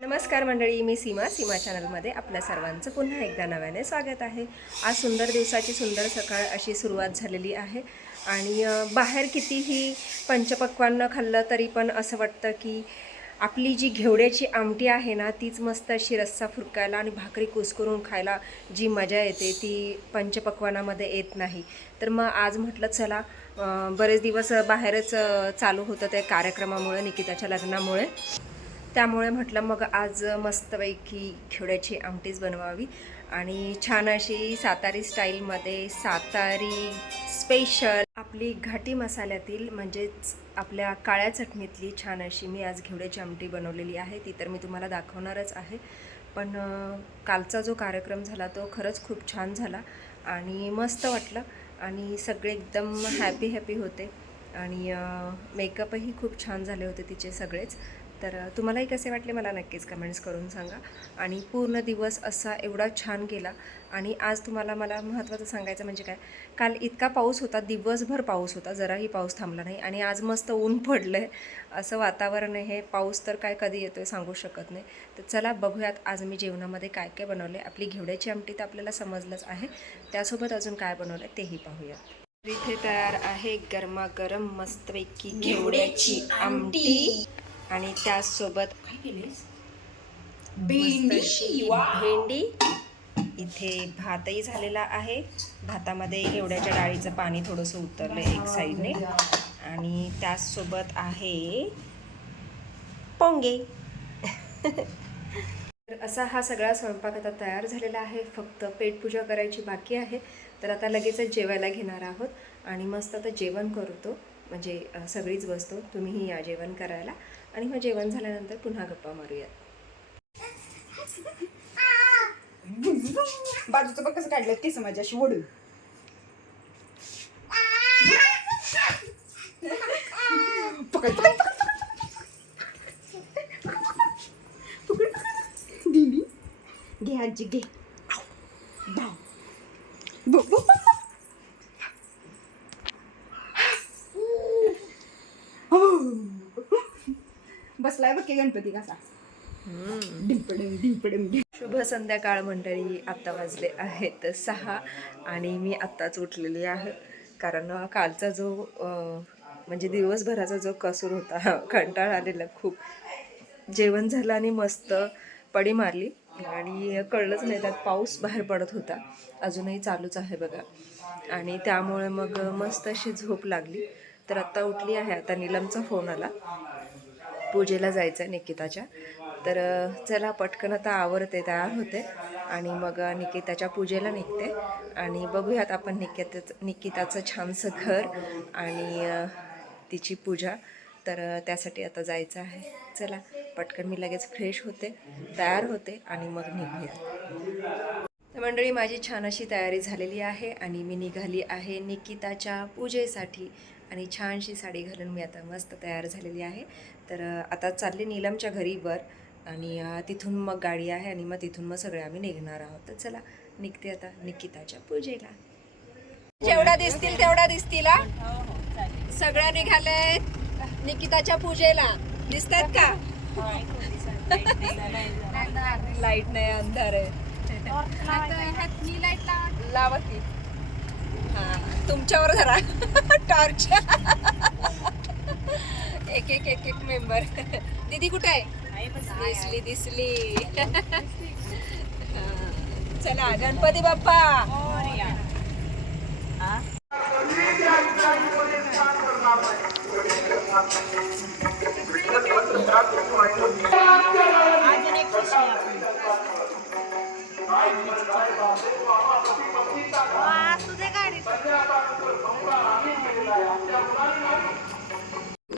नमस्कार मंडळी मी सीमा सीमा चॅनलमध्ये आपल्या सर्वांचं पुन्हा एकदा नव्याने स्वागत आहे. आज सुंदर दिवसाची सुंदर सकाळ अशी सुरुवात झालेली आहे आणि बाहेर कितीही पंचपक्वान्न खाल्लं तरी पण असं वाटतं की आपली जी घेवड्याची आमटी आहे ना तीच मस्त अशी रस्सा फुरकायला आणि भाकरी कुस्करून खायला जी मजा येते ती पंचपक्वानामध्ये येत नाही. तर मग आज म्हटलं चला बरेच दिवस बाहेरच चालू होतं त्या कार्यक्रमामुळे निकिताच्या लग्नामुळे. त्यामुळे म्हटलं मग आज मस्तपैकी घेवड्याची आमटीच बनवावी आणि छान अशी सातारी स्टाईलमध्ये सातारी स्पेशल आपली घाटी मसाल्यातील म्हणजेच आपल्या काळ्या चटणीतली छान अशी मी आज घेवड्याची आमटी बनवलेली आहे. ती तर मी तुम्हाला दाखवणारच आहे. पण कालचा जो कार्यक्रम झाला तो खरंच खूप छान झाला आणि मस्त वाटलं आणि सगळे एकदम हॅपी हॅपी होते आणि मेकअपही खूप छान झाले होते तिचे सगळेच. तर तुम्हालाही कसे वाटले मला नक्कीच कमेंट्स करून सांगा. आणि पूर्ण दिवस असा एवढा छान गेला. आणि आज तुम्हाला मला महत्त्वाचं सांगायचं म्हणजे काय? काल इतका पाऊस होता दिवसभर पाऊस होता जराही पाऊस थांबला नाही. आणि आज मस्त ऊन पडलं आहे असं वातावरण आहे. हे पाऊस तर काय कधी येतो आहे सांगू शकत नाही. तर चला बघूयात आज मी जेवणामध्ये काय काय बनवले. आपली घेवड्याची आमटी तर आपल्याला समजलंच आहे. त्यासोबत अजून काय बनवलं तेही पाहूयात. इथे तयार आहे गरमागरम मस्तपैकी घेवड्याची आमटी. आणि त्याचसोबत अशी भेंडी? इथे भातही झालेला आहे. भातामध्ये घेवड्याच्या डाळीचं पाणी थोडंसं उतरलं एक साईडने. आणि त्याचसोबत आहे पोंगे. तर असा हा सगळा स्वयंपाक आता तयार झालेला आहे. फक्त पेटपूजा करायची बाकी आहे. तर आता लगेचच जेवायला घेणार आहोत. आणि मस्त आता जेवण करतो. म्हणजे सगळीच बसतो. तुम्हीही या जेवण करायला. आणि मग जेवण झाल्यानंतर पुन्हा गप्पा मारूयात. बाजूचं बघ कसं काढलं केस माझ्याशी ओढून. घे आजी घे. आऊ. बाव. बघ, बघ, बघ. बसलाय बघ की गणपती कसा. डिंपडम डिंपडम डिंप शुभ संध्याकाळ मंडळी. आत्ता वाजले आहेत सहा आणि मी आत्ताच उठलेली आहे. कारण कालचा जो म्हणजे दिवसभराचा जो कसूर होता कंटाळ आलेला खूप. जेवण झालं आणि मस्त पडी मारली. आणि कळलंच नाही त्यात पाऊस बाहेर पडत होता. अजूनही चालूच आहे बघा. आणि त्यामुळे मग मस्त अशी झोप लागली. तर आत्ता उठली आहे. आता नीलमचा फोन आला. पूजेला जायचं आहे निकिताच्या. तर चला पटकन आता आवरते तयार होते. आणि मग निकिताच्या पूजेला निघते. आणि बघूयात आपण निकिताचं निकिताचं छानसं घर आणि तिची पूजा. तर त्यासाठी आता जायचं आहे. चला पटकन मी लगेच फ्रेश होते तयार होते आणि मग निघूया. तर मंडळी माझी छान अशी तयारी झालेली आहे आणि मी निघाली आहे निकिताच्या पूजेसाठी. आणि छानशी साडी घालून मी आता मस्त तयार झालेली आहे. तर आता चालले नीलमच्या घरी बर आणि तिथून मग गाडी आहे आणि मग तिथून मग सगळे आम्ही निघणार आहोत. तर चला निघते आता निकिताच्या पूजेला. जेवढा दिसतील तेवढा दिसतील सगळ्या निघाले निकिताच्या पूजेला. दिसतात का? लाइट नाही अंधार आहे. लावा की. हा तुमच्यावर धरा. टॉर्च एक एक एक एक मेंबर दीदी कुठे आहे? दिसली दिसली. चला गणपती बाप्पा. गाडी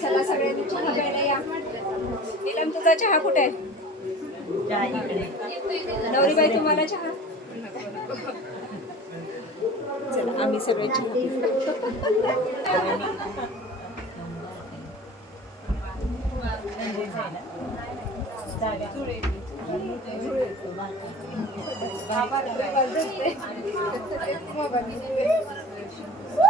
चला सगळ्यांनी चहा प्यायला या. नीलम तुझा चहा कुठे आहे? नवरीबाई तुम्हाला चहा? चला आम्ही सगळे चहा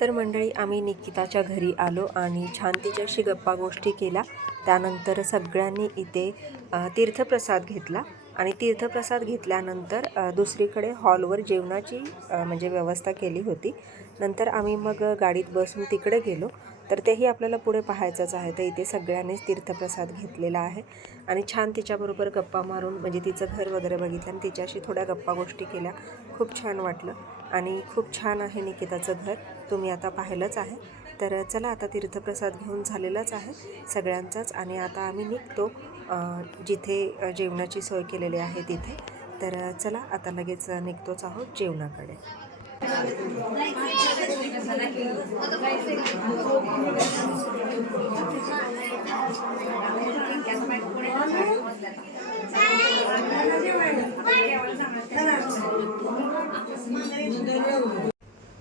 तर मंडळी आम्ही निकिताच्या घरी आलो आणि छान तिच्याशी गप्पा गोष्टी केल्या. त्यानंतर सगळ्यांनी इथे तीर्थप्रसाद घेतला आणि तीर्थप्रसाद घेतल्यानंतर दुसरीकडे हॉलवर जेवणाची म्हणजे व्यवस्था केली होती. नंतर आम्ही मग गाडीत बसून तिकडे गेलो. तर तेही आपल्याला पुढे पाहायचंच आहे. तर इथे सगळ्यांनीच तीर्थप्रसाद घेतलेला आहे. आणि छान तिच्याबरोबर गप्पा मारून म्हणजे तिचं घर वगैरे बघितलं आणि तिच्याशी थोड्या गप्पा गोष्टी केल्या. खूप छान वाटलं. आणि खूप छान आहे निकिताचं घर. तुम्ही आता पाहिलंच आहे. तर चला आता तीर्थप्रसाद घेऊन झालेलाच आहे सगळ्यांचाच. आणि आता आम्ही निघतो जिथे जेवणाची सोय केलेली आहे तिथे. तर चला आता लगेच निघतोच आहोत जेवणाकडे.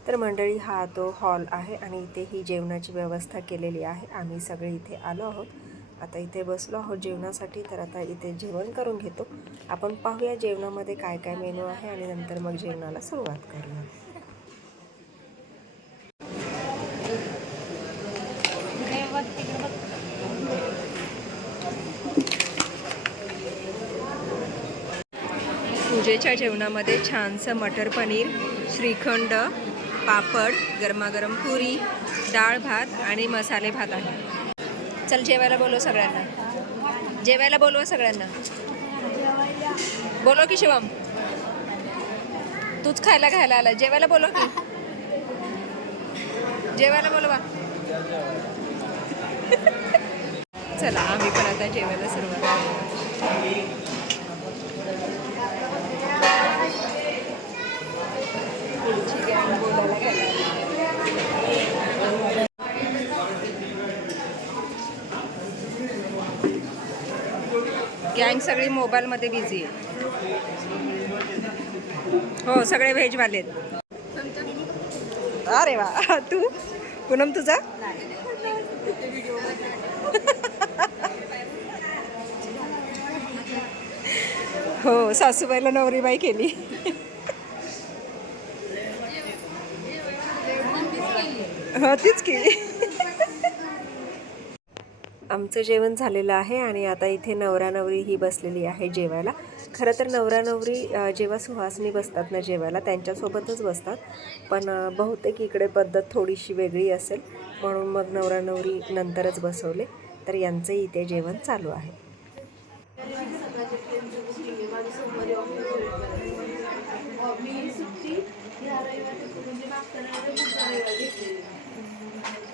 तर मंडळी हा तो हॉल आहे आणि इथे ही जेवणाची व्यवस्था केलेली आहे. आम्ही सगळे इथे आलो आहोत. आता इथे बसलो आहोत जेवणासाठी तर आता इथे जेवण करून घेतो. आपण पाहूया जेवणामध्ये काय काय मेनू आहे आणि नंतर मग जेवणाला सुरुवात करूया. पूजेच्या जेवणामध्ये छानसं मटर पनीर श्रीखंड पापड गरमागरम पुरी डाळ भात आणि मसाले भात आहे. चल जेवायला बोलव सगळ्यांना. जेवायला बोलवा सगळ्यांना. बोलो की शिवम? तूच खायला खायला आला. जेवायला बोलव की. जेवायला बोलवा. चला आम्ही पण आता जेवायला सुरुवात गँग सगळी मोबाईलमध्ये बिझी आहे. हो सगळे व्हेजवाले आहेत. अरे वा तू? पूनम तुझा? हो सासूबाईला नवरीबाई केली. हो तीच की. आमचं जेवण झालेलं आहे आणि आता इथे नवरा नवरी ही बसलेली आहे जेवायला. खरं तर नवरा नवरी जेव्हा सुहासनी बसतात ना जेवायला त्यांच्यासोबतच बसतात. पण बहुतेक इकडे पद्धत थोडीशी वेगळी असेल. म्हणून मग नवरा नवरी नंतरच बसवले. तर यांचंही इथे जेवण चालू आहे.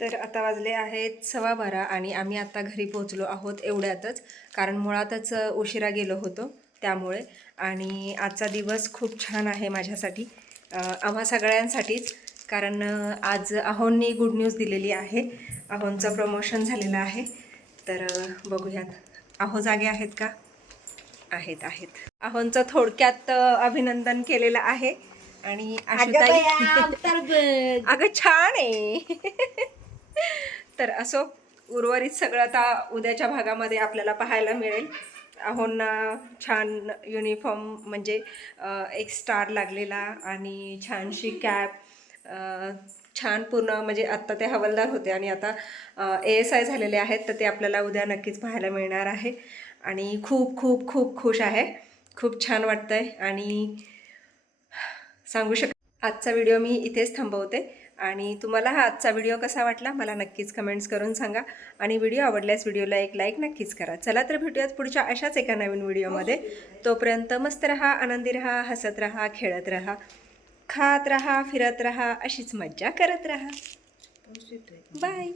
तर आता वाजले आहेत सव्वा बारा आणि आम्ही आता घरी पोहोचलो आहोत एवढ्यातच कारण मुळातच उशिरा गेलो होतो त्यामुळे. आणि आजचा दिवस खूप छान आहे माझ्यासाठी आम्हा सगळ्यांसाठीच कारण आज अहोंनी गुड न्यूज दिलेली आहे. अहोंचं प्रमोशन झालेलं आहे. तर बघूयात. अहो जागे आहेत का? आहेत आहेत. अहोंचं थोडक्यात अभिनंदन केलेलं आहे. आणि आशुताई अगं छान आहे. तर असो उर्वरित सगळं आता उद्याच्या भागामध्ये आपल्याला पाहायला मिळेल. अहोंना छान युनिफॉर्म म्हणजे एक स्टार लागलेला आणि छानशी कॅप छान पूर्ण म्हणजे आत्ता ते हवालदार होते आणि आता ए एस आय झालेले आहेत तर ते आपल्याला उद्या नक्कीच पाहायला मिळणार आहे. आणि खूप खूप खूप खुश आहे. खूप छान वाटतंय आणि सांगू शक आजचा व्हिडिओ मी इथेच थांबवते. आणि तुम्हाला हा आजचा व्हिडिओ कसा वाटला मला नक्कीच कमेंट्स करून सांगा. आणि व्हिडिओ आवडल्यास व्हिडिओला एक लाईक नक्कीच करा. चला तर भेटूयात पुढच्या अशाच एका नवीन व्हिडिओमध्ये तोपर्यंत मस्त रहा आनंदी रहा हसत रहा खेळत रहा खात रहा फिरत रहा अशीच मज्जा करत रहा. बाय